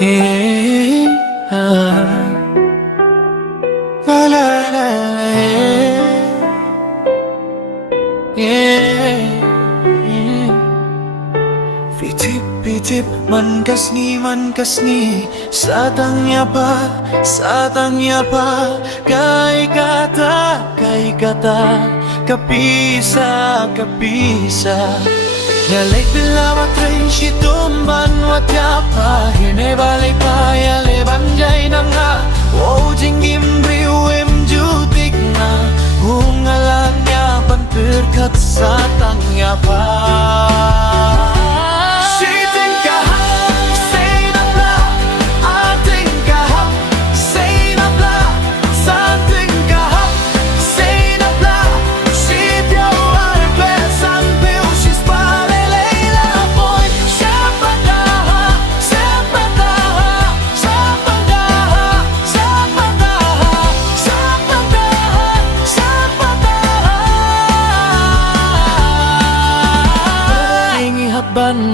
Eh, ah, la la la, eh, eh. Fitip-fitip man kasni Satangnya pa Kay kata Kapisa Nalay bila matray si tumban Watiapa Hine balay pa Yale banjay na nga Wow jinggim briwim jutik na Hungalan niya Panpirkat satangnya pa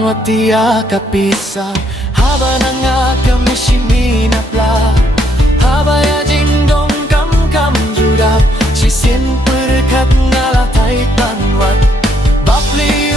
Watia kapisa Haba na nga kami siminapla Haba ya jingdong kam judap Si sin perkat ngalatay tanwat Bapli